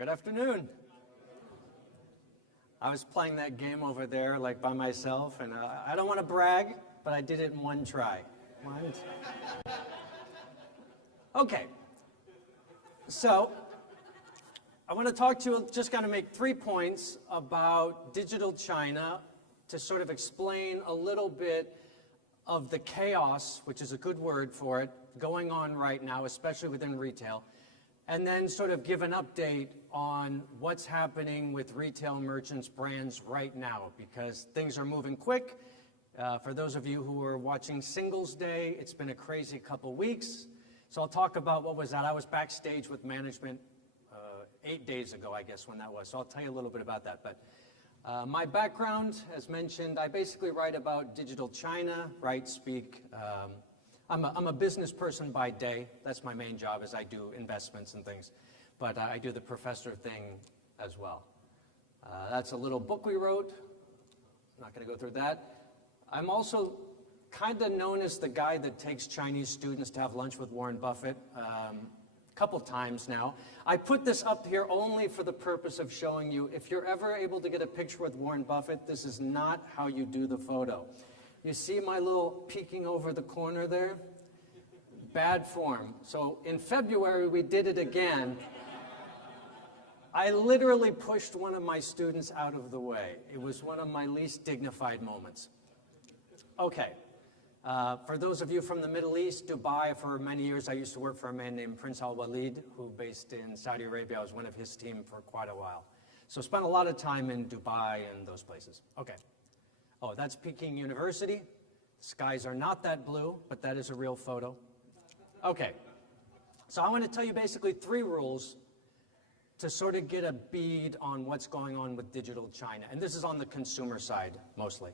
Good afternoon. I was playing that game over there like by myself, and I don't want to brag, but I did it in one try. Okay, so I want to talk to you, just going to make 3 points about digital China to sort of explain a little bit of the chaos, which is a good word for it, going on right now, especially within retail, and then sort of give an update on what's happening with retail merchants, brands right now, because things are moving quick. For those of you who are watching Singles Day, it's been a crazy couple weeks. So I'll talk about what was that. I was backstage with management 8 days ago, I guess, when that was. So I'll tell you a little bit about that. But my background, as mentioned, I basically write about digital China, speak. I'm a business person by day. That's my main job, is I do investments and things. But I do the professor thing as well. That's a little book we wrote. I'm not going to go through that. I'm also kind of known as the guy that takes Chinese students to have lunch with Warren Buffett a couple times now. I put this up here only for the purpose of showing you, if you're ever able to get a picture with Warren Buffett, this is not how you do the photo. You see my little peeking over the corner there? Bad form. So in February, we did it again. I literally pushed one of my students out of the way. It was one of my least dignified moments. Okay. For those of you from the Middle East, Dubai, for many years, I used to work for a man named Prince Al-Walid, who based in Saudi Arabia. I was one of his team for quite a while. So spent a lot of time in Dubai and those places. Okay. Oh, that's Peking University. The skies are not that blue, but that is a real photo. Okay. So I want to tell you basically 3 rules to sort of get a bead on what's going on with digital China. And this is on the consumer side, mostly.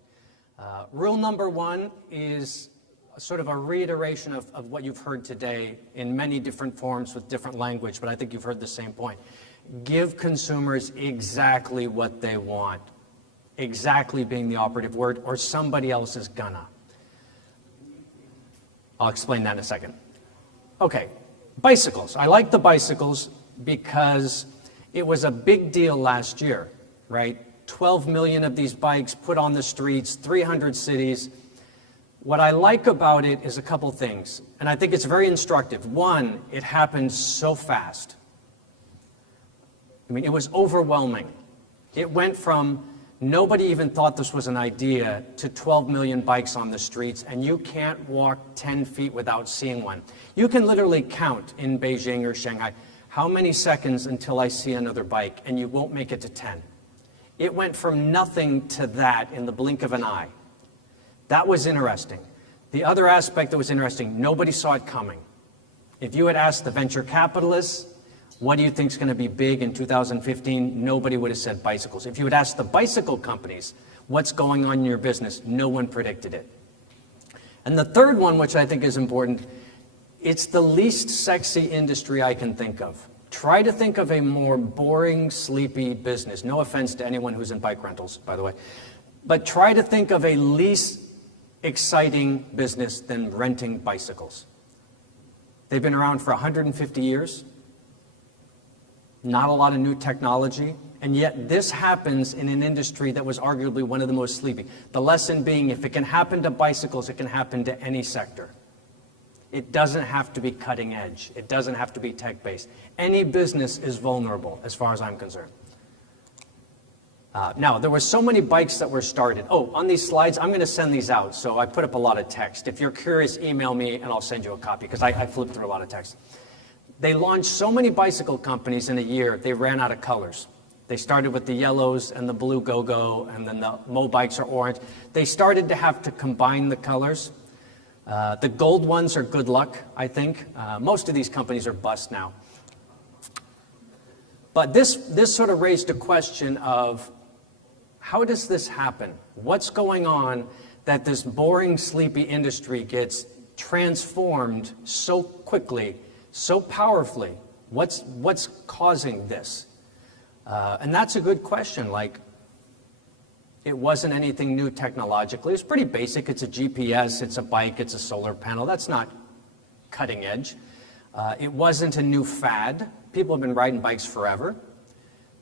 Rule number 1 is sort of a reiteration of what you've heard today in many different forms with different language, but I think you've heard the same point. Give consumers exactly what they want. Exactly being the operative word, or somebody else is gonna. I'll explain that in a second. Okay, bicycles. I like the bicycles because it was a big deal last year, right? 12 million of these bikes put on the streets, 300 cities. What I like about it is a couple things, and I think it's very instructive. 1, it happened so fast. I mean, it was overwhelming. It went from nobody even thought this was an idea to 12 million bikes on the streets, and you can't walk 10 feet without seeing one. You can literally count in Beijing or Shanghai, how many seconds until I see another bike, and you won't make it to 10. It went from nothing to that in the blink of an eye. That was interesting. The other aspect that was interesting, nobody saw it coming. If you had asked the venture capitalists, what do you think is going to be big in 2015? Nobody would have said bicycles. If you had asked the bicycle companies, what's going on in your business? No one predicted it. And the third one, which I think is important, it's the least sexy industry I can think of. Try to think of a more boring, sleepy business. No offense to anyone who's in bike rentals, by the way. But try to think of a least exciting business than renting bicycles. They've been around for 150 years. Not a lot of new technology. And yet this happens in an industry that was arguably one of the most sleepy. The lesson being, if it can happen to bicycles, it can happen to any sector. It doesn't have to be cutting edge. It doesn't have to be tech-based. Any business is vulnerable, as far as I'm concerned. Now, there were so many bikes that were started. Oh, on these slides, I'm going to send these out, so I put up a lot of text. If you're curious, email me, and I'll send you a copy, because I flipped through a lot of text. They launched so many bicycle companies in a year, they ran out of colors. They started with the yellows and the blue go-go, and then the Mobikes are orange. They started to have to combine the colors. The gold ones are good luck, I think. Most of these companies are bust now. But this sort of raised a question of, how does this happen? What's going on that this boring, sleepy industry gets transformed so quickly, so powerfully? What's causing this? And that's a good question. Like, it wasn't anything new technologically. It's pretty basic. It's a GPS, it's a bike, it's a solar panel. That's not cutting edge. It wasn't a new fad. People have been riding bikes forever.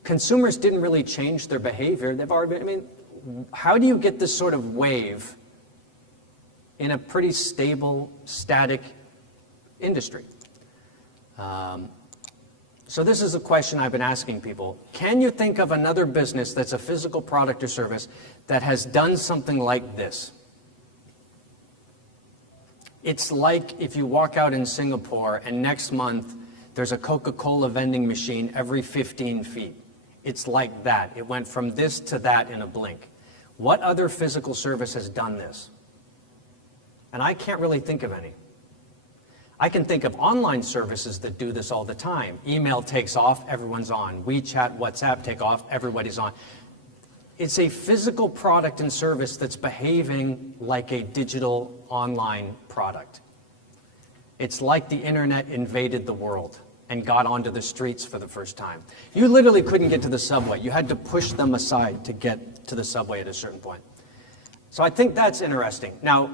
Consumers didn't really change their behavior. They've already been, I mean, how do you get this sort of wave in a pretty stable, static industry? So this is a question I've been asking people. Can you think of another business that's a physical product or service that has done something like this? It's like if you walk out in Singapore and next month there's a Coca-Cola vending machine every 15 feet. It's like that. It went from this to that in a blink. What other physical service has done this? And I can't really think of any. I can think of online services that do this all the time. Email takes off, everyone's on. WeChat, WhatsApp take off, everybody's on. It's a physical product and service that's behaving like a digital online product. It's like the internet invaded the world and got onto the streets for the first time. You literally couldn't get to the subway. You had to push them aside to get to the subway at a certain point. So I think that's interesting. Now,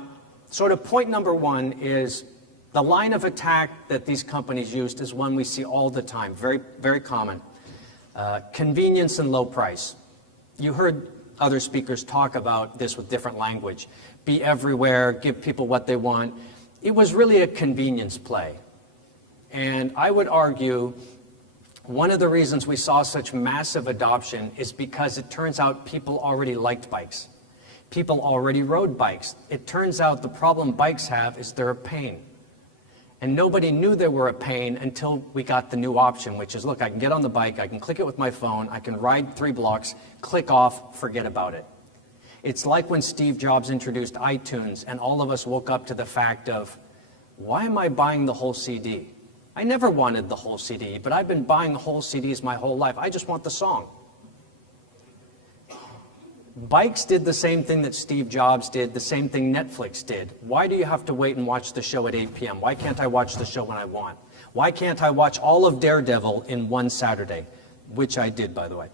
sort of point number one is the line of attack that these companies used is one we see all the time, very, very common. Convenience and low price. You heard other speakers talk about this with different language. Be everywhere, give people what they want. It was really a convenience play. And I would argue one of the reasons we saw such massive adoption is because it turns out people already liked bikes. People already rode bikes. It turns out the problem bikes have is they're a pain. And nobody knew they were a pain until we got the new option, which is, look, I can get on the bike, I can click it with my phone, I can ride 3 blocks, click off, forget about it. It's like when Steve Jobs introduced iTunes and all of us woke up to the fact of, why am I buying the whole CD? I never wanted the whole CD, but I've been buying whole CDs my whole life. I just want the song. Bikes did the same thing that Steve Jobs did, the same thing Netflix did. Why do you have to wait and watch the show at 8 p.m.? Why can't I watch the show when I want? Why can't I watch all of Daredevil in one Saturday? Which I did, by the way.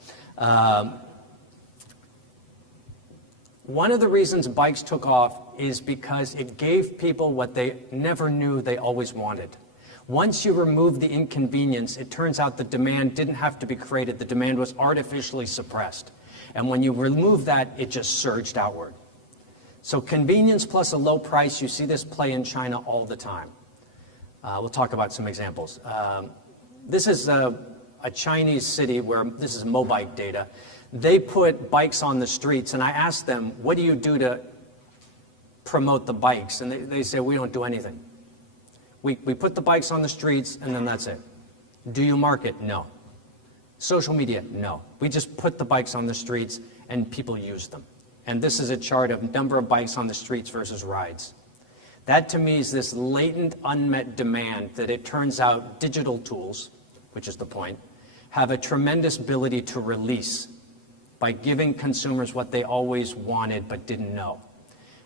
One of the reasons bikes took off is because it gave people what they never knew they always wanted. Once you remove the inconvenience, it turns out the demand didn't have to be created. The demand was artificially suppressed. And when you remove that, it just surged outward. So convenience plus a low price, you see this play in China all the time. We'll talk about some examples. This is a Chinese city where this is Mobike data. They put bikes on the streets, and I asked them, what do you do to promote the bikes? And they say, we don't do anything. We put the bikes on the streets, and then that's it. Do you market? No. Social media? No. We just put the bikes on the streets, and people use them. And this is a chart of number of bikes on the streets versus rides. That, to me, is this latent, unmet demand that it turns out digital tools, which is the point, have a tremendous ability to release by giving consumers what they always wanted but didn't know.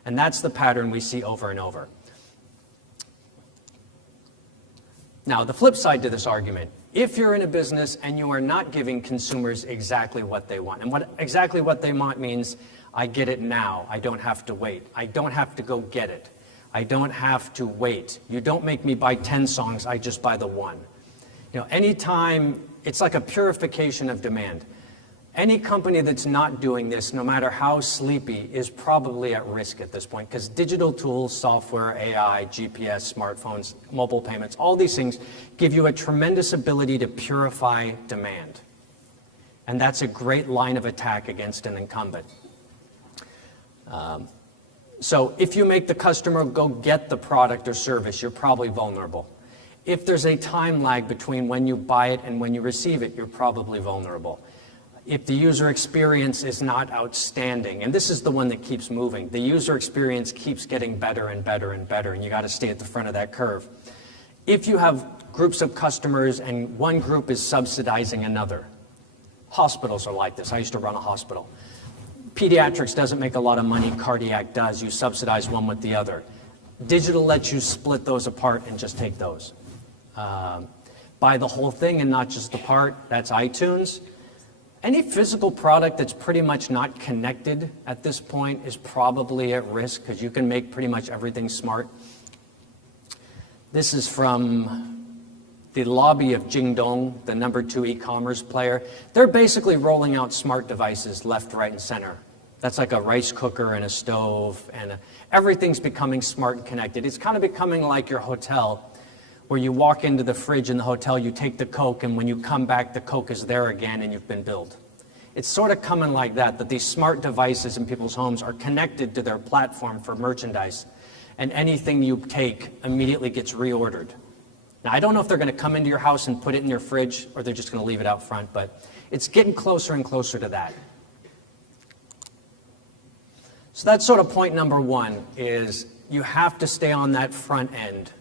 And that's the pattern we see over and over. Now, the flip side to this argument, if you're in a business and you are not giving consumers exactly what they want, and exactly what they want means I get it now, I don't have to wait, I don't have to go get it, I don't have to wait, you don't make me buy 10 songs, I just buy the one. You know, anytime, it's like a purification of demand. Any company that's not doing this, no matter how sleepy, is probably at risk at this point, because digital tools, software, AI, GPS, smartphones, mobile payments, all these things give you a tremendous ability to purify demand. And that's a great line of attack against an incumbent. So if you make the customer go get the product or service, you're probably vulnerable. If there's a time lag between when you buy it and when you receive it, you're probably vulnerable. If the user experience is not outstanding, and this is the one that keeps moving, the user experience keeps getting better and better and better, and you got to stay at the front of that curve. If you have groups of customers and one group is subsidizing another, hospitals are like this. I used to run a hospital. Pediatrics doesn't make a lot of money, cardiac does. You subsidize one with the other. Digital lets you split those apart and just take those. Buy the whole thing and not just the part, that's iTunes. Any physical product that's pretty much not connected at this point is probably at risk because you can make pretty much everything smart. This is from the lobby of Jingdong, the #2 e-commerce player, they're basically rolling out smart devices left, right, and center. That's like a rice cooker and a stove, and everything's becoming smart and connected. It's kind of becoming like your hotel, where you walk into the fridge in the hotel, you take the Coke, and when you come back, the Coke is there again and you've been billed. It's sort of coming like that, that these smart devices in people's homes are connected to their platform for merchandise, and anything you take immediately gets reordered. Now, I don't know if they're going to come into your house and put it in your fridge, or they're just going to leave it out front, but it's getting closer and closer to that. So that's sort of point number one, is you have to stay on that front end.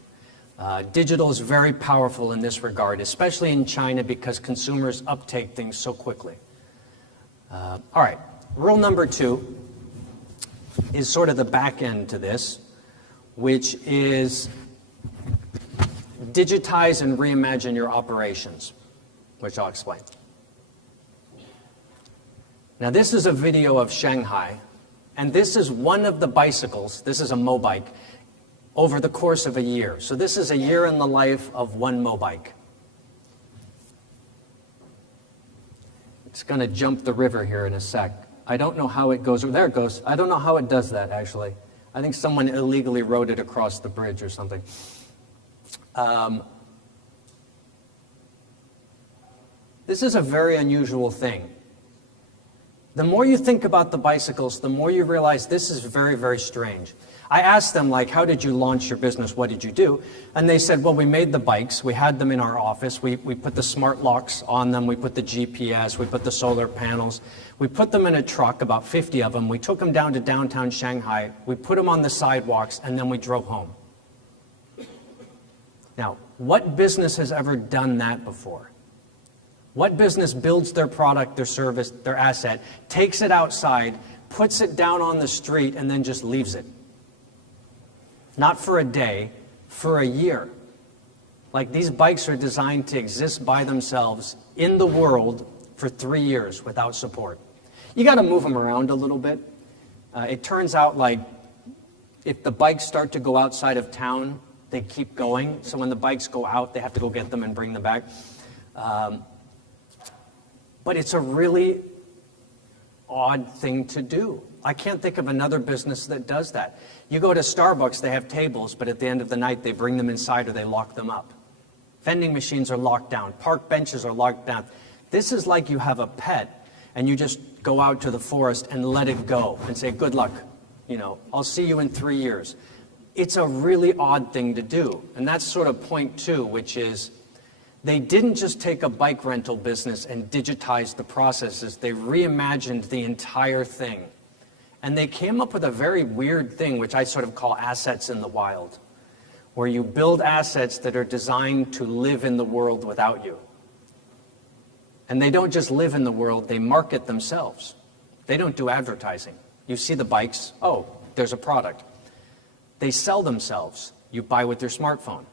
Digital is very powerful in this regard, especially in China, because consumers uptake things so quickly. All right, rule number 2 is sort of the back end to this, which is digitize and reimagine your operations, which I'll explain. Now, this is a video of Shanghai, and this is one of the bicycles. This is a mobike over the course of a year. So this is a year in the life of one mobike. It's going to jump the river here in a sec. I don't know how it goes. There it goes. I don't know how it does that, actually. I think someone illegally rode it across the bridge or something. This is a very unusual thing. The more you think about the bicycles, the more you realize this is very, very strange. I asked them, like, how did you launch your business? What did you do? And they said, well, we made the bikes. We had them in our office. We put the smart locks on them. We put the GPS. We put the solar panels. We put them in a truck, about 50 of them. We took them down to downtown Shanghai. We put them on the sidewalks, and then we drove home. Now, what business has ever done that before? What business builds their product, their service, their asset, takes it outside, puts it down on the street, and then just leaves it? Not for a day, for a year. Like, these bikes are designed to exist by themselves in the world for 3 years without support. You got to move them around a little bit. It turns out, like, if the bikes start to go outside of town, they keep going. So when the bikes go out, they have to go get them and bring them back. But it's a really odd thing to do. I can't think of another business that does that. You go to Starbucks, they have tables, but at the end of the night, they bring them inside or they lock them up. Vending machines are locked down. Park benches are locked down. This is like you have a pet, and you just go out to the forest and let it go and say, good luck. I'll see you in 3 years. It's a really odd thing to do. And that's sort of point 2, which is they didn't just take a bike rental business and digitize the processes. They reimagined the entire thing. And they came up with a very weird thing, which I sort of call assets in the wild, where you build assets that are designed to live in the world without you. And they don't just live in the world, they market themselves. They don't do advertising. You see the bikes, oh, there's a product. They sell themselves. You buy with your smartphone.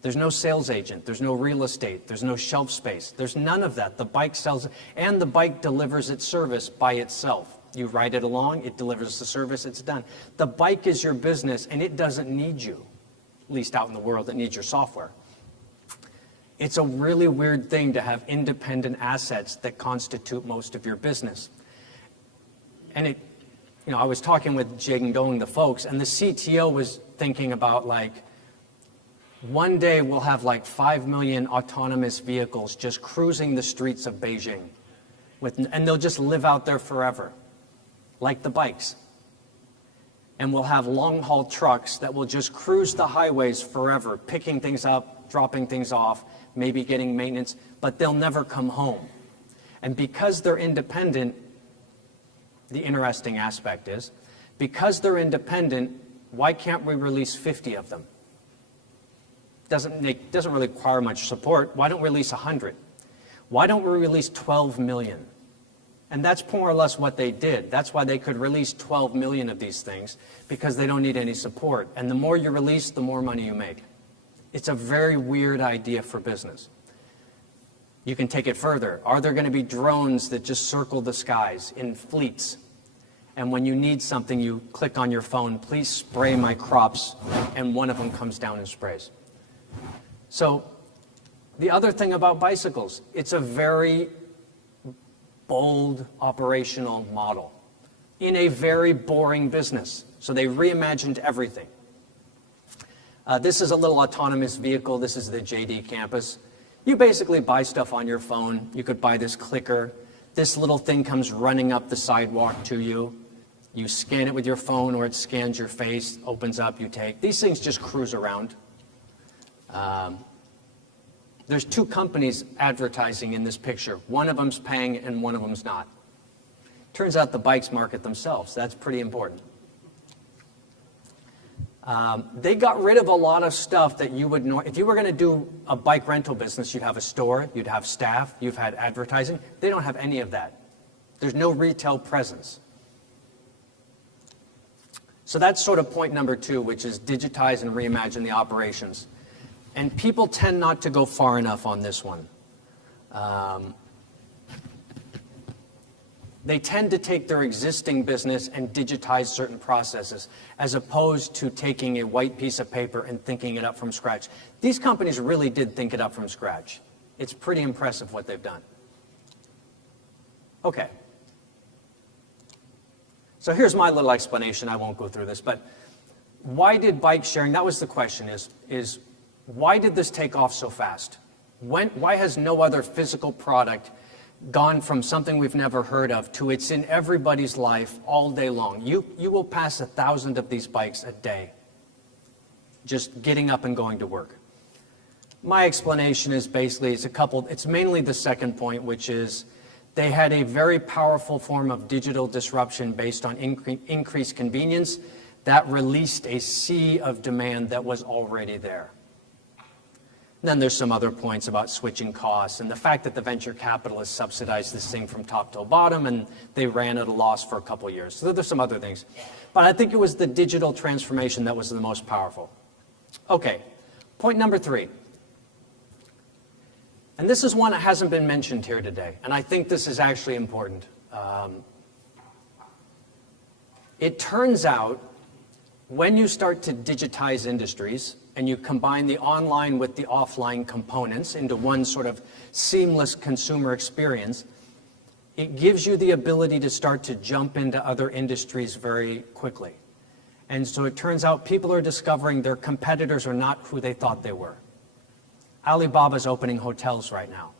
There's no sales agent. There's no real estate. There's no shelf space. There's none of that. The bike sells, and the bike delivers its service by itself. You ride it along, it delivers the service, it's done. The bike is your business, and it doesn't need you, at least out in the world. It needs your software. It's a really weird thing to have independent assets that constitute most of your business. And I was talking with Jingdong, the folks, and the CTO was thinking about, like, one day we'll have like 5 million autonomous vehicles just cruising the streets of Beijing, and they'll just live out there forever, like the bikes. And we'll have long-haul trucks that will just cruise the highways forever, picking things up, dropping things off, maybe getting maintenance, but they'll never come home. And because they're independent, the interesting aspect is, because they're independent, why can't we release 50 of them? Doesn't really require much support. Why don't we release 100? Why don't we release 12 million? And that's more or less what they did. That's why they could release 12 million of these things, because they don't need any support. And the more you release, the more money you make. It's a very weird idea for business. You can take it further. Are there going to be drones that just circle the skies in fleets? And when you need something, you click on your phone, please spray my crops, and one of them comes down and sprays. So The other thing about bicycles, it's a very bold operational model in a very boring business. So they reimagined everything. This is a little autonomous vehicle. This is the JD campus. You basically buy stuff on your phone. You could buy this clicker. This little thing comes running up the sidewalk to you. You scan it with your phone, or it scans your face, opens up, you take. These things just cruise around. There's two companies advertising in this picture. One of them's paying and one of them's not. Turns out the bikes market themselves. That's pretty important. They got rid of a lot of stuff that you would know. If you were going to do a bike rental business, you'd have a store, you'd have staff, you've had advertising. They don't have any of that. There's no retail presence. So that's sort of point number 2, which is digitize and reimagine the operations. And people tend not to go far enough on this one. They tend to take their existing business and digitize certain processes, as opposed to taking a white piece of paper and thinking it up from scratch. These companies really did think it up from scratch. It's pretty impressive what they've done. Okay. So here's my little explanation. I won't go through this, but why did bike sharing, that was the question, is why did this take off so fast? Why has no other physical product gone from something we've never heard of to it's in everybody's life all day long? You will pass 1,000 of these bikes a day, just getting up and going to work. My explanation is basically, it's mainly the second point, which is they had a very powerful form of digital disruption based on increased convenience that released a sea of demand that was already there. Then there's some other points about switching costs and the fact that the venture capitalists subsidized this thing from top to bottom, and they ran at a loss for a couple of years. So there's some other things. But I think it was the digital transformation that was the most powerful. Okay, point number 3. And this is one that hasn't been mentioned here today, and I think this is actually important. It turns out when you start to digitize industries and you combine the online with the offline components into one sort of seamless consumer experience, it gives you the ability to start to jump into other industries very quickly. And so it turns out people are discovering their competitors are not who they thought they were. Alibaba's opening hotels right now.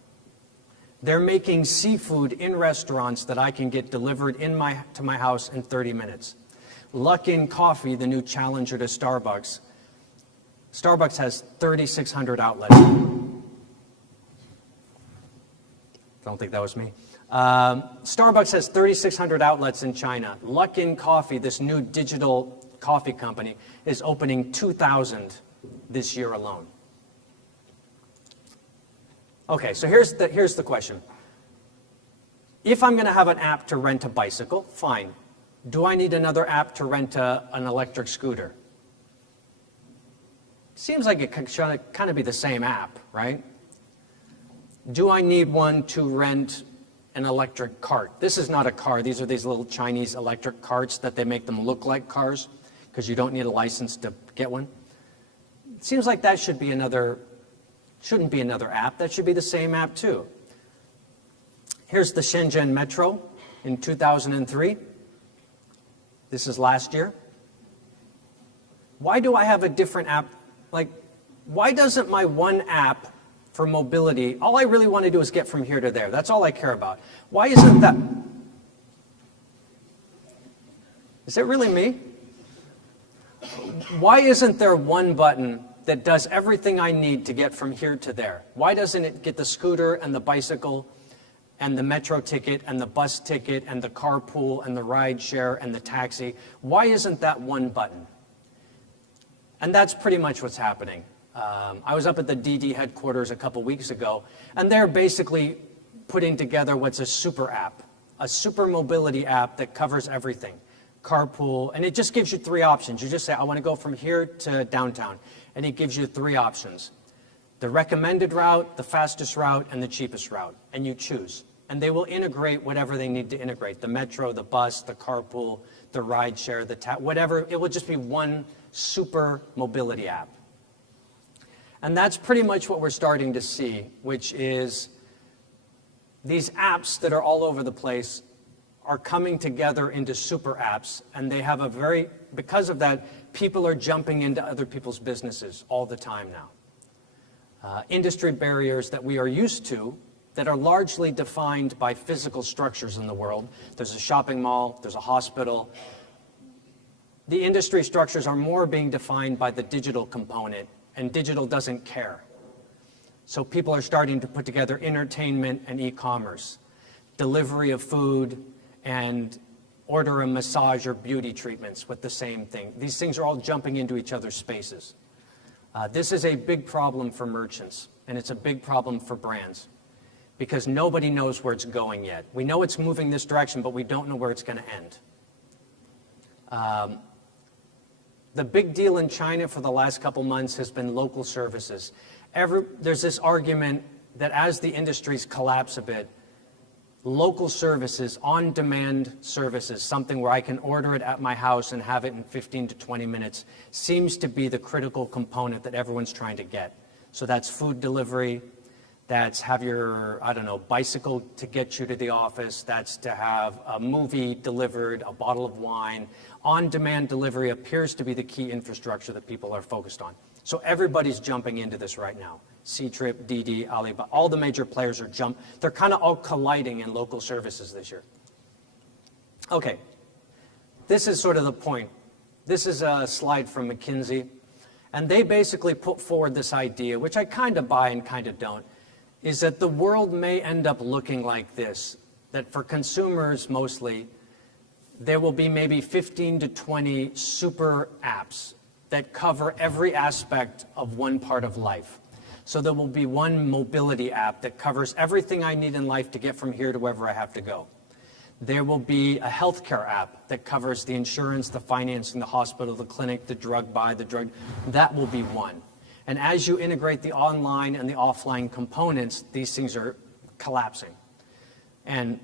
They're making seafood in restaurants that I can get delivered to my house in 30 minutes. Luckin Coffee, the new challenger to Starbucks. Starbucks has 3,600 outlets. Don't think that was me. Starbucks has 3,600 outlets in China. Luckin Coffee, this new digital coffee company, is opening 2,000 this year alone. Okay, so here's the question. If I'm going to have an app to rent a bicycle, fine. Do I need another app to rent an electric scooter? Seems like it could kind of be the same app, right? Do I need one to rent an electric cart? This is not a car. These are these little Chinese electric carts that they make them look like cars because you don't need a license to get one. It seems like that shouldn't be another app. That should be the same app too. Here's the Shenzhen Metro in 2003. This is last year. Why do I have a different app? Like, why doesn't my one app for mobility, all I really want to do is get from here to there. That's all I care about. Why isn't that? Is it really me? Why isn't there one button that does everything I need to get from here to there? Why doesn't it get the scooter and the bicycle and the metro ticket and the bus ticket and the carpool and the ride share and the taxi? Why isn't that one button? And that's pretty much what's happening. I was up at the DD headquarters a couple weeks ago, and they're basically putting together what's a super app, a super mobility app that covers everything. Carpool, and it just gives you 3 options. You just say, I want to go from here to downtown. And it gives you 3 options. The recommended route, the fastest route, and the cheapest route. And you choose. And they will integrate whatever they need to integrate. The metro, the bus, the carpool, the ride share, whatever. It will just be one super mobility app. And that's pretty much what we're starting to see, which is these apps that are all over the place are coming together into super apps, and they have because of that, people are jumping into other people's businesses all the time now. Industry barriers that we are used to that are largely defined by physical structures in the world. There's a shopping mall, there's a hospital. The industry structures are more being defined by the digital component, and digital doesn't care. So people are starting to put together entertainment and e-commerce, delivery of food, and order a massage or beauty treatments with the same thing. These things are all jumping into each other's spaces. This is a big problem for merchants, and it's a big problem for brands, because nobody knows where it's going yet. We know it's moving this direction, but we don't know where it's going to end. The big deal in China for the last couple months has been local services. There's this argument that as the industries collapse a bit, local services, on-demand services, something where I can order it at my house and have it in 15 to 20 minutes, seems to be the critical component that everyone's trying to get. So that's food delivery, that's have your, bicycle to get you to the office, that's to have a movie delivered, a bottle of wine. On-demand delivery appears to be the key infrastructure that people are focused on. So everybody's jumping into this right now. C-Trip, DD, Alibaba, all the major players are they're kind of all colliding in local services this year. Okay, this is sort of the point. This is a slide from McKinsey, and they basically put forward this idea, which I kind of buy and kind of don't, is that the world may end up looking like this, that for consumers mostly, there will be maybe 15 to 20 super apps that cover every aspect of one part of life. So there will be one mobility app that covers everything I need in life to get from here to wherever I have to go. There will be a healthcare app that covers the insurance, the financing, the hospital, the clinic, the drug buy, the drug. That will be one. And as you integrate the online and the offline components, these things are collapsing. And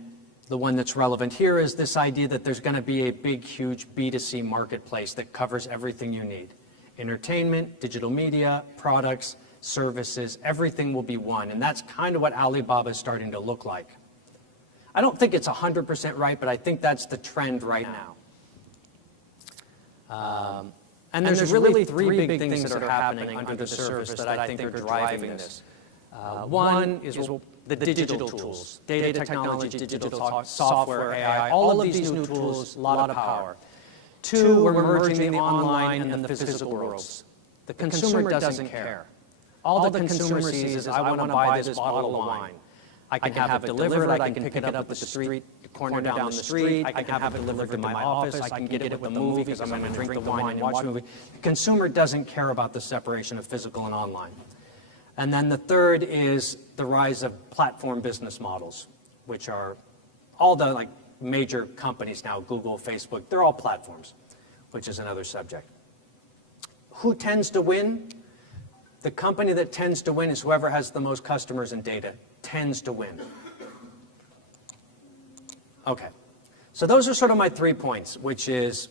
the one that's relevant here is this idea that there's going to be a big, huge B2C marketplace that covers everything you need. Entertainment, digital media, products, services, everything will be one. And that's kind of what Alibaba is starting to look like. I don't think it's 100% right, but I think that's the trend right now. And there's really three big things that are happening under the surface that I think are driving this. One is the digital tools, data technology, digital software, AI, all of these new tools, a lot of power. Two, we're merging the online and the physical worlds. The consumer doesn't care. All the consumer sees is, I want to buy this bottle of wine. I can have it delivered, I can pick it up at the street, corner down the street, I can have it delivered to my office, I can get it with the movie because I'm going to drink the wine and watch the movie. The consumer doesn't care about the separation of physical and online. And then the third is the rise of platform business models, which are all the major companies now, Google, Facebook, they're all platforms, which is another subject. Who tends to win? The company that tends to win is whoever has the most customers and data, tends to win. Okay, so those are sort of my 3 points, which is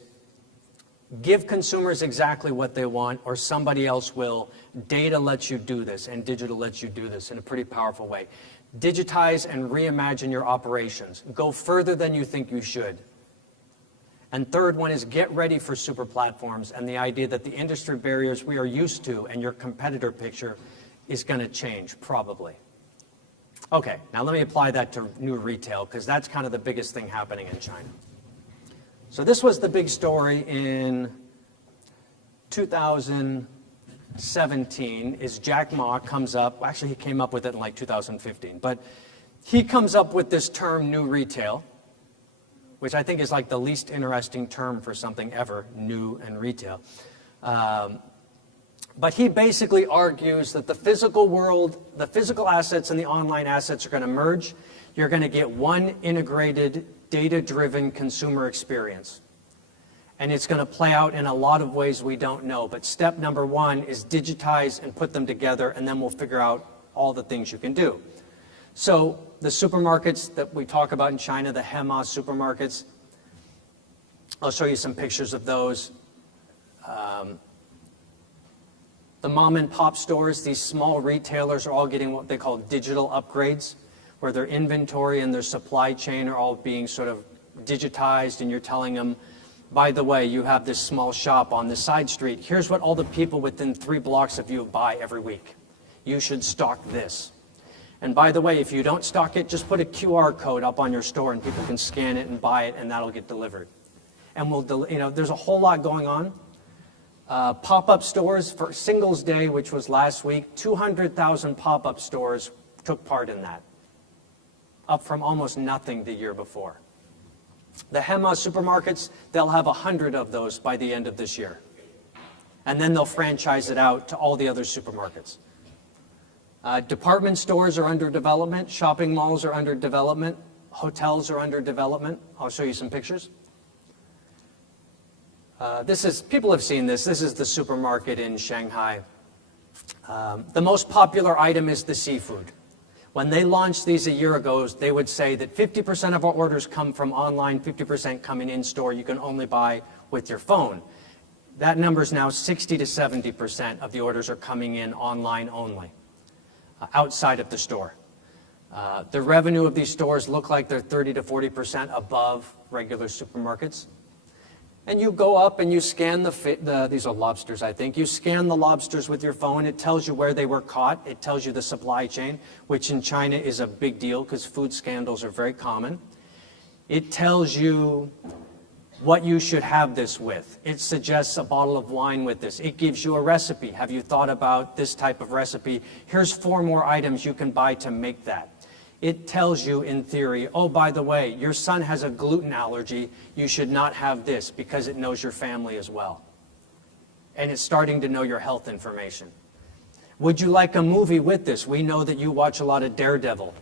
give consumers exactly what they want or somebody else will. Data lets you do this and digital lets you do this in a pretty powerful way. Digitize and reimagine your operations. Go further than you think you should. And third one is get ready for super platforms and the idea that the industry barriers we are used to and your competitor picture is going to change, probably. Okay, now let me apply that to new retail because that's kind of the biggest thing happening in China. So this was the big story in 2017 is Jack Ma comes up, actually he came up with it in 2015, but he comes up with this term new retail, which I think is the least interesting term for something ever, new and retail. But he basically argues that the physical world, the physical assets and the online assets are going to merge. You're going to get one integrated, data-driven consumer experience. And it's going to play out in a lot of ways we don't know. But step number one is digitize and put them together, and then we'll figure out all the things you can do. So the supermarkets that we talk about in China, the Hema supermarkets, I'll show you some pictures of those. The mom and pop stores, these small retailers are all getting what they call digital upgrades, where their inventory and their supply chain are all being sort of digitized, and you're telling them, by the way, you have this small shop on this side street. Here's what all the people within 3 blocks of you buy every week. You should stock this. And by the way, if you don't stock it, just put a QR code up on your store and people can scan it and buy it, and that'll get delivered. And there's a whole lot going on. Pop-up stores for Singles Day, which was last week, 200,000 pop-up stores took part in that, up from almost nothing the year before. The Hema supermarkets, they'll have 100 of those by the end of this year. And then they'll franchise it out to all the other supermarkets. Department stores are under development. Shopping malls are under development. Hotels are under development. I'll show you some pictures. People have seen this. This is the supermarket in Shanghai. The most popular item is the seafood. When they launched these a year ago, they would say that 50% of our orders come from online, 50% coming in store. You can only buy with your phone. That number is now 60 to 70% of the orders are coming in online only, outside of the store. The revenue of these stores look like they're 30 to 40% above regular supermarkets. And you go up and you scan these are lobsters, I think. You scan the lobsters with your phone. It tells you where they were caught. It tells you the supply chain, which in China is a big deal because food scandals are very common. It tells you what you should have this with. It suggests a bottle of wine with this. It gives you a recipe. Have you thought about this type of recipe? Here's 4 more items you can buy to make that. It tells you, in theory, oh, by the way, your son has a gluten allergy. You should not have this because it knows your family as well. And it's starting to know your health information. Would you like a movie with this? We know that you watch a lot of Daredevil.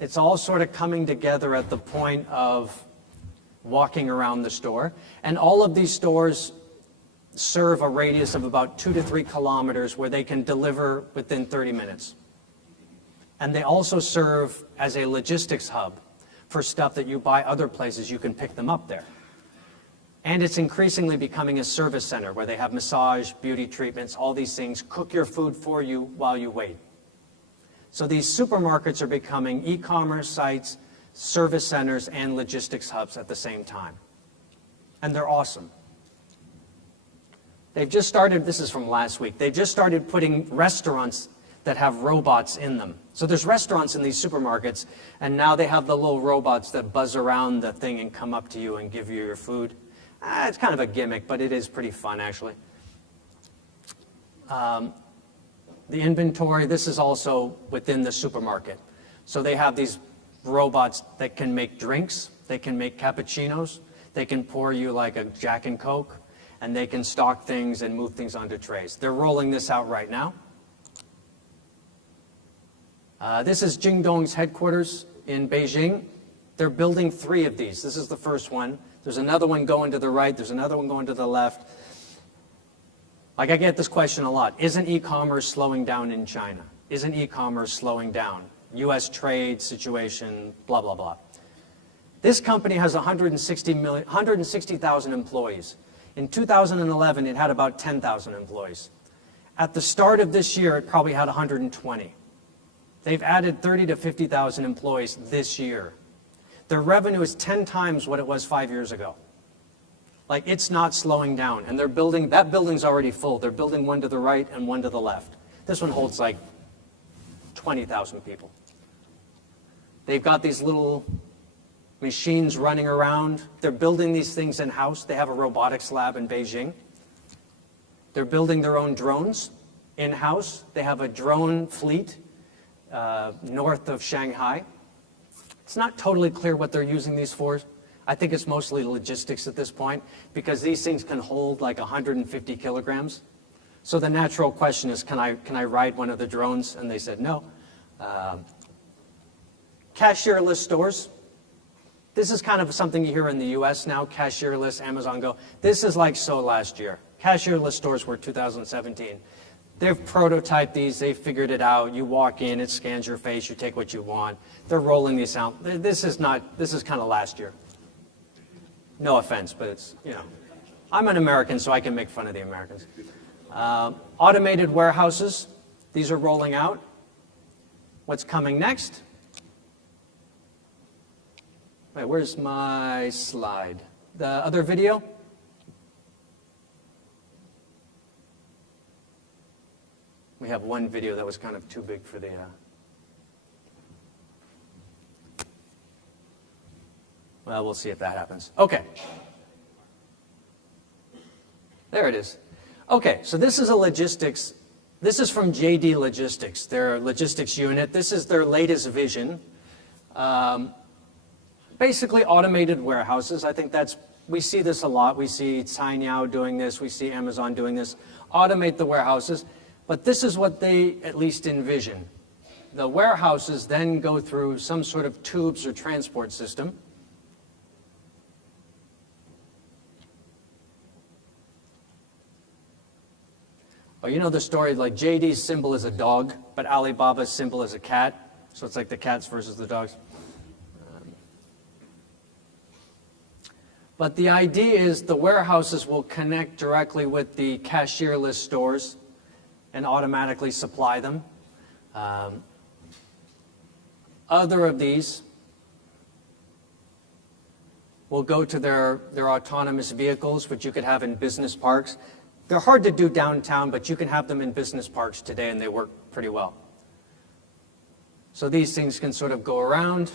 It's all sort of coming together at the point of walking around the store. And all of these stores serve a radius of about 2 to 3 kilometers where they can deliver within 30 minutes. And they also serve as a logistics hub for stuff that you buy other places. You can pick them up there. And it's increasingly becoming a service center where they have massage, beauty treatments, all these things, cook your food for you while you wait. So these supermarkets are becoming e-commerce sites, service centers, and logistics hubs at the same time. And they're awesome. They've just started, this is from last week, they've just started putting restaurants that have robots in them. So there's restaurants in these supermarkets, and now they have the little robots that buzz around the thing and come up to you and give you your food. It's kind of a gimmick, but it is pretty fun, actually. The inventory, this is also within the supermarket. So they have these robots that can make drinks, they can make cappuccinos, they can pour you like a Jack and Coke, and they can stock things and move things onto trays. They're rolling this out right now. This is Jingdong's headquarters in Beijing. They're building 3 of these. This is the first one. There's another one going to the right. There's another one going to the left. Like, I get this question a lot. Isn't e-commerce slowing down in China? Isn't e-commerce slowing down? U.S. trade situation, blah, blah, blah. This company has 160,000 employees. In 2011, it had about 10,000 employees. At the start of this year, it probably had 120. They've added 30 to 50,000 employees this year. Their revenue is 10 times what it was 5 years ago. Like, it's not slowing down. And they're building, that building's already full. They're building one to the right and one to the left. This one holds like 20,000 people. They've got these little machines running around. They're building these things in-house. They have a robotics lab in Beijing. They're building their own drones in-house. They have a drone fleet north of Shanghai. It's not totally clear what they're using these for. I think it's mostly logistics at this point because these things can hold like 150 kilograms. So the natural question is, can I ride one of the drones? And they said no. Cashierless stores. This is kind of something you hear in the US now, cashierless, Amazon Go. This is like so last year. Cashierless stores were 2017. They've prototyped these, they've figured it out. You walk in, it scans your face, you take what you want. They're rolling these out. This is kind of last year. No offense, but it's, I'm an American, so I can make fun of the Americans. Automated warehouses, these are rolling out. What's coming next? Wait, where's my slide? The other video? We have one video that was kind of too big for the... Well, we'll see if that happens. Okay. There it is. Okay, so this is a logistics. This is from JD Logistics, their logistics unit. This is their latest vision. Basically automated warehouses. I think we see this a lot. We see Cainiao doing this. We see Amazon doing this. Automate the warehouses. But this is what they at least envision. The warehouses then go through some sort of tubes or transport system. Oh, you know the story, like JD's symbol is a dog, but Alibaba's symbol is a cat. So it's like the cats versus the dogs. But the idea is the warehouses will connect directly with the cashierless stores and automatically supply them. Other of these will go to their autonomous vehicles, which you could have in business parks. They're hard to do downtown, but you can have them in business parks today, and they work pretty well. So these things can sort of go around.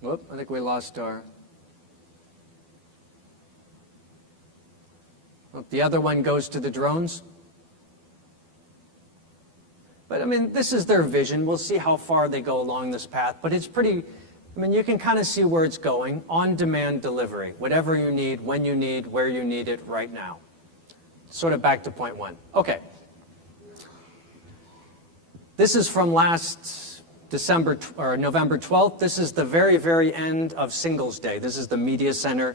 Whoop, I think we lost our... Oh, the other one goes to the drones. But, I mean, this is their vision. We'll see how far they go along this path. But it's pretty... I mean, you can kind of see where it's going. On-demand delivery. Whatever you need, when you need, where you need it, right now. Sort of back to point one. Okay. This is from last November 12th. This is the very, very end of Singles Day. This is the media center.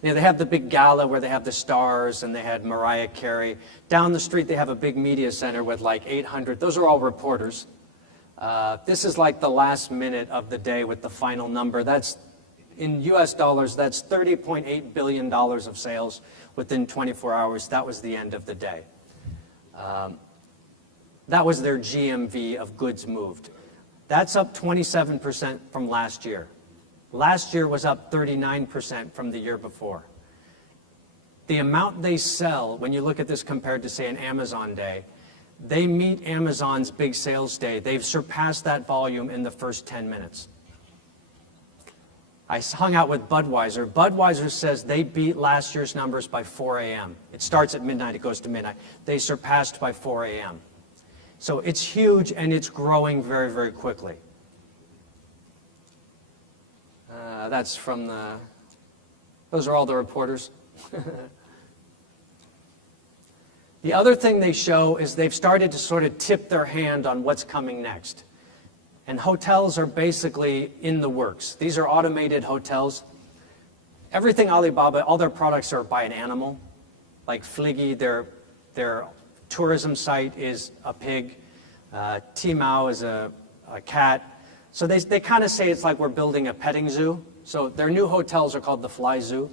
You know, they have the big gala where they have the stars, and they had Mariah Carey. Down the street, they have a big media center with like 800. Those are all reporters. This is like the last minute of the day with the final number. That's, in US dollars, that's $30.8 billion of sales within 24 hours. That was the end of the day. That was their GMV of goods moved. That's up 27% from last year. Last year was up 39% from the year before. The amount they sell, when you look at this compared to, say, an Amazon day, they meet Amazon's big sales day. They've surpassed that volume in the first 10 minutes. I hung out with Budweiser. Budweiser says they beat last year's numbers by 4 a.m. It starts at midnight, it goes to midnight. They surpassed by 4 a.m. So it's huge, and it's growing very, very quickly. That's from the, those are all the reporters. The other thing they show is they've started to sort of tip their hand on what's coming next. And hotels are basically in the works. These are automated hotels. Everything Alibaba, all their products are by an animal. Like Fliggy, their tourism site is a pig. Tmao is a cat. So they kind of say it's like we're building a petting zoo. So their new hotels are called the Fly Zoo.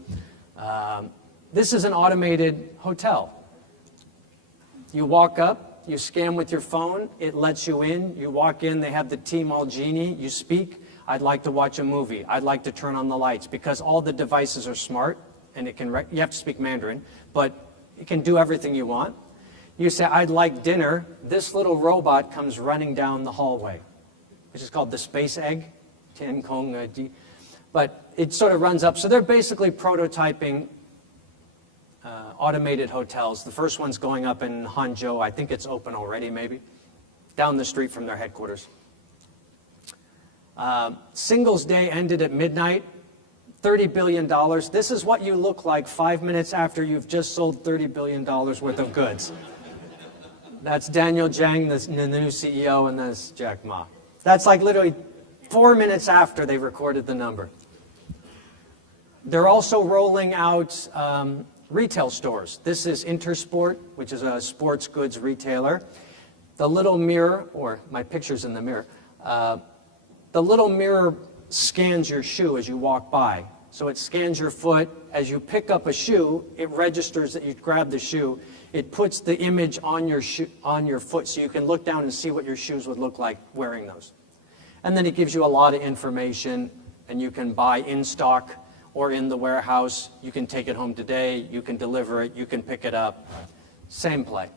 This is an automated hotel. You walk up, you scan with your phone, it lets you in. You walk in, they have the Tmall Genie. You speak, I'd like to watch a movie. I'd like to turn on the lights. Because all the devices are smart, and it can, you have to speak Mandarin, but it can do everything you want. You say, I'd like dinner. This little robot comes running down the hallway, which is called the Space Egg. Tian Kong Di. But it sort of runs up. So they're basically prototyping automated hotels. The first one's going up in Hangzhou. I think it's open already, maybe, down the street from their headquarters. Singles Day ended at midnight, $30 billion. This is what you look like 5 minutes after you've just sold $30 billion worth of goods. That's Daniel Zhang, the new CEO, and that's Jack Ma. That's like literally 4 minutes after they recorded the number. They're also rolling out retail stores. This is Intersport, which is a sports goods retailer. The little mirror, or my picture's in the mirror, the little mirror scans your shoe as you walk by. So it scans your foot. As you pick up a shoe, it registers that you grabbed the shoe. It puts the image on your foot so you can look down and see what your shoes would look like wearing those. And then it gives you a lot of information, and you can buy in stock or in the warehouse. You can take it home today. You can deliver it. You can pick it up. Same play.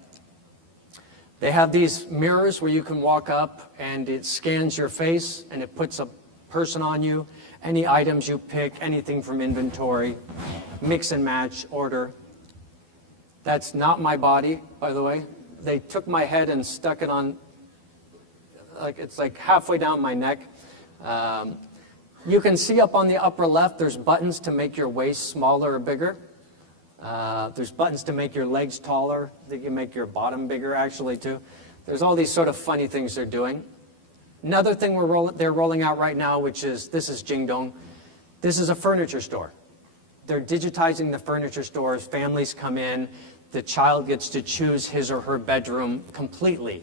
They have these mirrors where you can walk up, and it scans your face, and it puts a person on you. Any items you pick, anything from inventory, mix and match, order. That's not my body, by the way. They took my head and stuck it on, it's like halfway down my neck. You can see up on the upper left, there's buttons to make your waist smaller or bigger. There's buttons to make your legs taller. They can make your bottom bigger, actually, too. There's all these sort of funny things they're doing. Another thing they're rolling out right now, this is Jingdong. This is a furniture store. They're digitizing the furniture stores. Families come in. The child gets to choose his or her bedroom completely.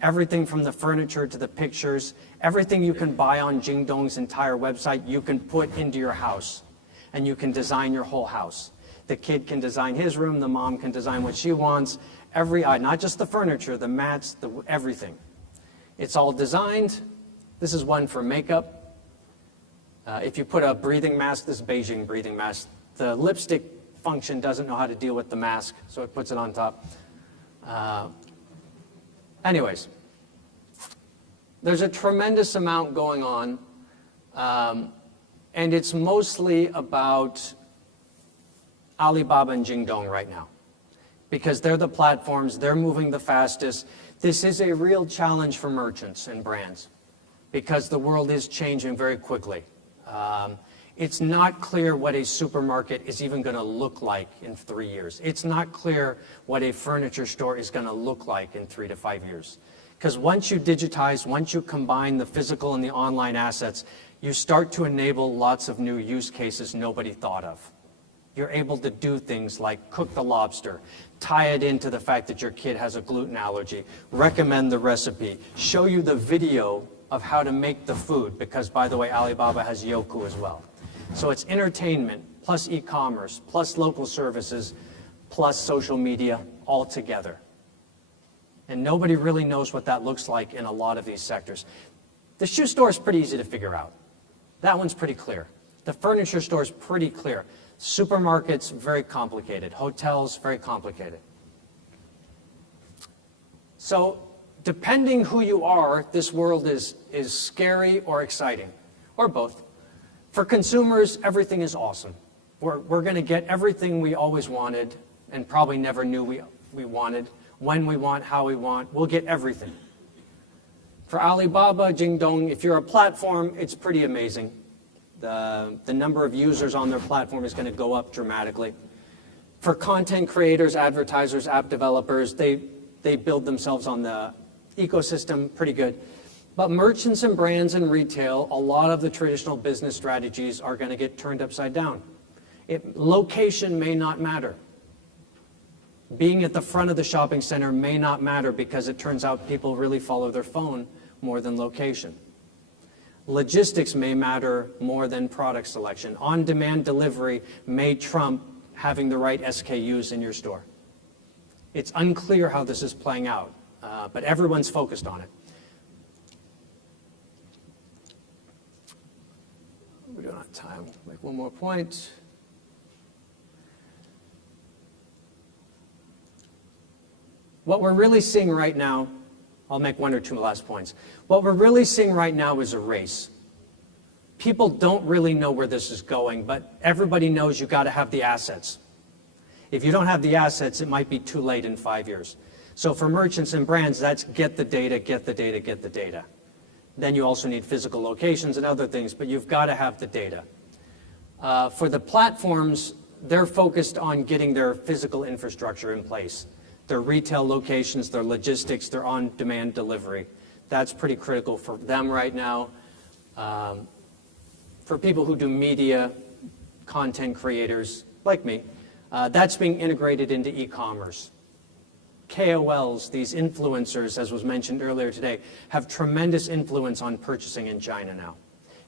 Everything from the furniture to the pictures, everything you can buy on Jingdong's entire website, you can put into your house. And you can design your whole house. The kid can design his room. The mom can design what she wants. Not just the furniture, the mats, everything. It's all designed. This is one for makeup. If you put a breathing mask, this is Beijing breathing mask. The lipstick function doesn't know how to deal with the mask, so it puts it on top. Anyways, there's a tremendous amount going on, and it's mostly about Alibaba and Jingdong right now, because they're the platforms, they're moving the fastest. This is a real challenge for merchants and brands, because the world is changing very quickly. It's not clear what a supermarket is even going to look like in 3 years. It's not clear what a furniture store is going to look like in 3 to 5 years. Because once you digitize, once you combine the physical and the online assets, you start to enable lots of new use cases nobody thought of. You're able to do things like cook the lobster, tie it into the fact that your kid has a gluten allergy, recommend the recipe, show you the video of how to make the food, because, by the way, Alibaba has Youku as well. So it's entertainment, plus e-commerce, plus local services, plus social media, all together. And nobody really knows what that looks like in a lot of these sectors. The shoe store is pretty easy to figure out. That one's pretty clear. The furniture store is pretty clear. Supermarkets, very complicated. Hotels, very complicated. So depending who you are, this world is scary or exciting, or both. For consumers, everything is awesome. We're going to get everything we always wanted and probably never knew we wanted, when we want, how we want. We'll get everything. For Alibaba, Jingdong, if you're a platform, it's pretty amazing. The number of users on their platform is going to go up dramatically. For content creators, advertisers, app developers, they build themselves on the ecosystem pretty good. But merchants and brands and retail, a lot of the traditional business strategies are going to get turned upside down. Location may not matter. Being at the front of the shopping center may not matter, because it turns out people really follow their phone more than location. Logistics may matter more than product selection. On-demand delivery may trump having the right SKUs in your store. It's unclear how this is playing out, but everyone's focused on it. We don't have time. Make one more point. What we're really seeing right now, I'll make one or two last points. What we're really seeing right now is a race. People don't really know where this is going, but everybody knows you've got to have the assets. If you don't have the assets, it might be too late in 5 years. So for merchants and brands, that's get the data, get the data, get the data. Then you also need physical locations and other things, but you've got to have the data. For the platforms, they're focused on getting their physical infrastructure in place. Their retail locations, their logistics, their on-demand delivery. That's pretty critical for them right now. For people who do media, content creators like me, that's being integrated into e-commerce. KOLs, these influencers, as was mentioned earlier today, have tremendous influence on purchasing in China now.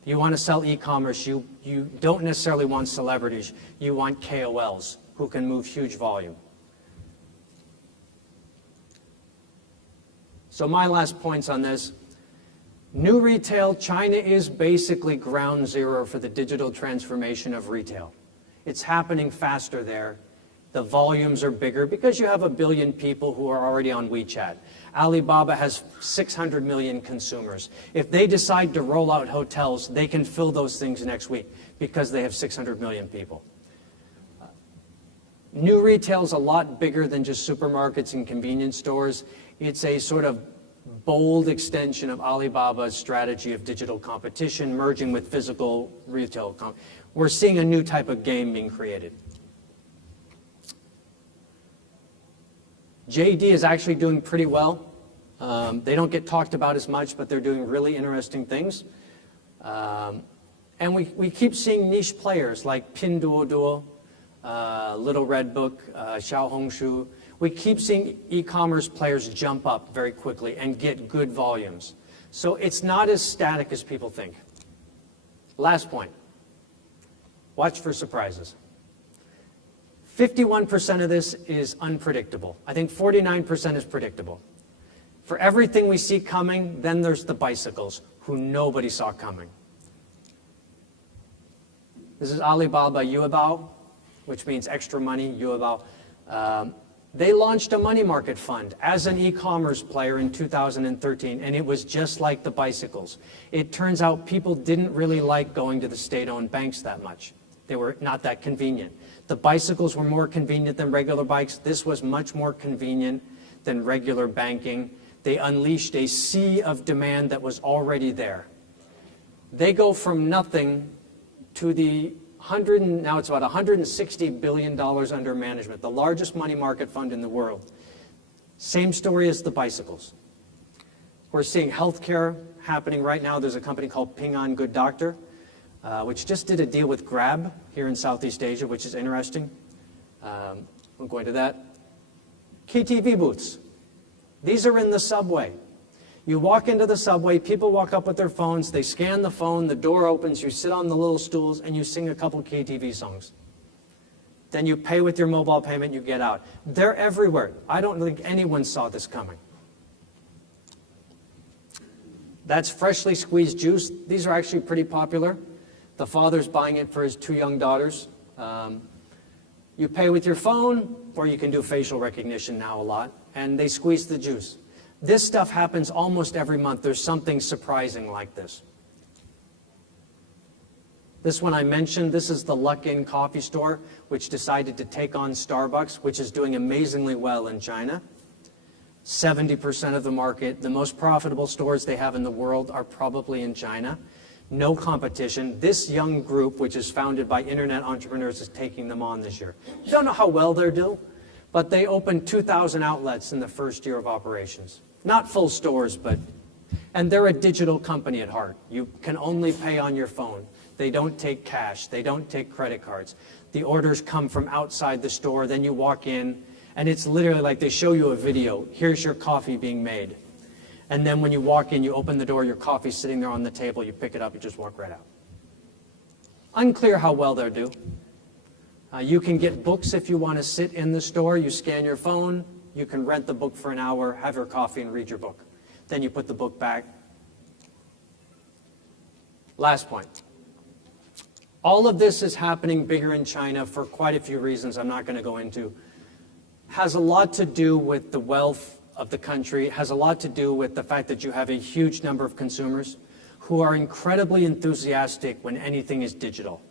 If You want to sell e-commerce, you don't necessarily want celebrities. You want KOLs who can move huge volume. So my last points on this. New retail, China is basically ground zero for the digital transformation of retail. It's happening faster there. The volumes are bigger because you have 1 billion people who are already on WeChat. Alibaba has 600 million consumers. If they decide to roll out hotels, they can fill those things next week because they have 600 million people. New retail is a lot bigger than just supermarkets and convenience stores. It's a sort of bold extension of Alibaba's strategy of digital competition, merging with physical retail. We're seeing a new type of game being created. JD is actually doing pretty well. They don't get talked about as much, but they're doing really interesting things. And we keep seeing niche players like Pinduoduo, Little Red Book, Xiaohongshu. We keep seeing e-commerce players jump up very quickly and get good volumes. So it's not as static as people think. Last point. Watch for surprises. 51% of this is unpredictable. I think 49% is predictable. For everything we see coming, then there's the bicycles, who nobody saw coming. This is Alibaba Yuebao, which means extra money, Yuebao. They launched a money market fund as an e-commerce player in 2013, and it was just like the bicycles. It turns out people didn't really like going to the state-owned banks that much. They were not that convenient. The bicycles were more convenient than regular bikes. This was much more convenient than regular banking. They unleashed a sea of demand that was already there. They go from nothing to now it's about $160 billion under management, the largest money market fund in the world. Same story as the bicycles. We're seeing healthcare happening right now. There's a company called Ping An Good Doctor, which just did a deal with Grab here in Southeast Asia, which is interesting. We'll go into that. KTV booths. These are in the subway. You walk into the subway, people walk up with their phones, they scan the phone, the door opens, you sit on the little stools, and you sing a couple KTV songs. Then you pay with your mobile payment, you get out. They're everywhere. I don't think anyone saw this coming. That's freshly squeezed juice. These are actually pretty popular. The father's buying it for his 2 young daughters. You pay with your phone, or you can do facial recognition now a lot, and they squeeze the juice. This stuff happens almost every month. There's something surprising like this. This one I mentioned, this is the Luckin coffee store, which decided to take on Starbucks, which is doing amazingly well in China. 70% of the market, the most profitable stores they have in the world are probably in China. No competition. This young group, which is founded by internet entrepreneurs, is taking them on this year. Don't know how well they'll do, but they opened 2,000 outlets in the first year of operations. Not full stores, and they're a digital company at heart. You can only pay on your phone. They don't take cash. They don't take credit cards. The orders come from outside the store. Then you walk in, and it's literally like they show you a video. Here's your coffee being made. And then when you walk in, you open the door, your coffee's sitting there on the table. You pick it up, you just walk right out. Unclear how well they'll do. You can get books if you want to sit in the store. You scan your phone. You can rent the book for an hour, have your coffee, and read your book. Then you put the book back. Last point. All of this is happening bigger in China for quite a few reasons I'm not going to go into. Has a lot to do with the wealth of the country, has a lot to do with the fact that you have a huge number of consumers who are incredibly enthusiastic when anything is digital.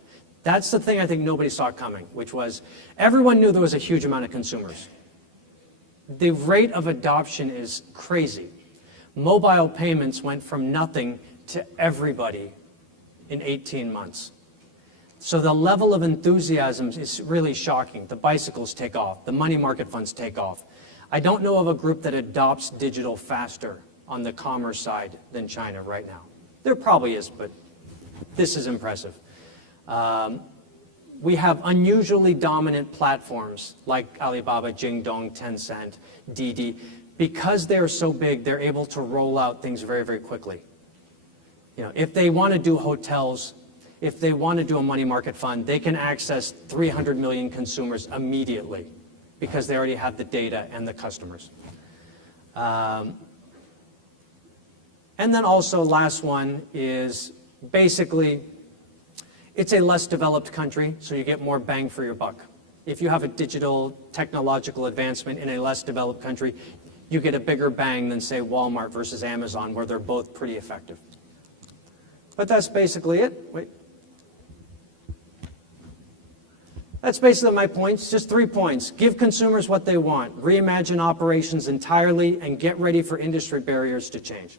That's the thing I think nobody saw coming, which was everyone knew there was a huge amount of consumers. The rate of adoption is crazy. Mobile payments went from nothing to everybody in 18 months. So the level of enthusiasm is really shocking. The bicycles take off. The money market funds take off. I don't know of a group that adopts digital faster on the commerce side than China right now. There probably is, but this is impressive. We have unusually dominant platforms like Alibaba, Jingdong, Tencent, Didi. Because they're so big, they're able to roll out things very, very quickly. if they want to do hotels, if they want to do a money market fund, they can access 300 million consumers immediately because they already have the data and the customers. And then also, last one is basically, it's a less developed country, so you get more bang for your buck. If you have a digital technological advancement in a less developed country, you get a bigger bang than, say, Walmart versus Amazon, where they're both pretty effective. But that's basically it. Wait. That's basically my points, just 3 points. Give consumers what they want, reimagine operations entirely, and get ready for industry barriers to change.